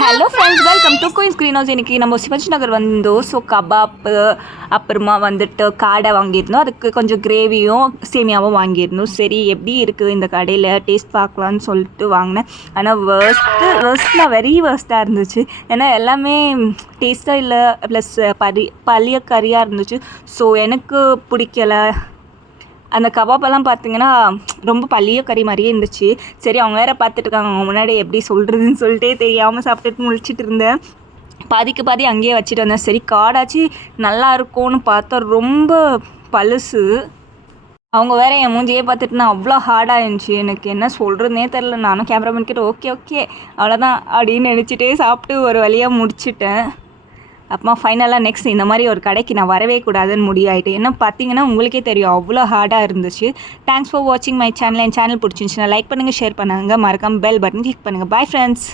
Hello friends, welcome to Queen's Green House. இன்றைக்கி நம்ம சிவாஜி நகர் வந்தோம். ஸோ கபாப்பு, அப்புறமா வந்துட்டு காடை வாங்கியிருந்தோம். அதுக்கு கொஞ்சம் கிரேவியும் சேமியாவும் வாங்கியிருந்தோம். சரி, எப்படி இருக்குது இந்த கடையில் டேஸ்ட் பார்க்கலான்னு சொல்லிட்டு வாங்கினேன். ஆனால் வேர்ஸ்ட்னால் வெரி வேர்ஸ்ட்டாக இருந்துச்சு. ஏன்னா எல்லாமே டேஸ்ட்டாக இல்லை, ப்ளஸ் பழைய கறியாக இருந்துச்சு. ஸோ எனக்கு பிடிக்கலை. அந்த கபாப்பெல்லாம் பார்த்திங்கன்னா ரொம்ப பழைய கறி மாதிரியே இருந்துச்சு. சரி, அவங்க வேறு பார்த்துட்டு இருக்காங்க, அவங்க முன்னாடி எப்படி சொல்கிறதுன்னு சொல்லிட்டே தெரியாமல் சாப்பிட்டுட்டு முழிச்சிட்டு இருந்தேன். பாதிக்கு பாதி அங்கேயே வச்சுட்டு வந்தேன். சரி, காடாச்சு நல்லா இருக்கும்னு பார்த்தா ரொம்ப பழுசு. அவங்க வேறு என் மூஞ்சியே பார்த்துட்டு நான் அவ்வளோ ஹார்டாக இருந்துச்சு. எனக்கு என்ன சொல்கிறதுனே தெரில. நானும் கேமராமேன் கிட்ட ஓகே அவ்வளோதான் அப்படின்னு நினச்சிட்டே சாப்பிட்டு ஒரு வழியாக முடிச்சிட்டேன். அப்புறமா ஃபைனலாக நெக்ஸ்ட் இந்த மாதிரி ஒரு கடைக்கு நான் வரவே கூடாதுன்னு முடிவாயிட்டு. என்ன பார்த்தீங்கன்னா உங்களுக்கே தெரியும் அவ்வளோ ஹார்டாக இருந்துச்சு. தேங்க்ஸ் ஃபார் வாட்சிங் மை சேனல். என் சேனல் பிடிச்சிருந்துச்சுன்னா லைக் பண்ணுங்கள், ஷேர் பண்ணுங்கள், மறக்காமல் பெல் பட்டன் கிளிக் பண்ணுங்கள். Bye friends.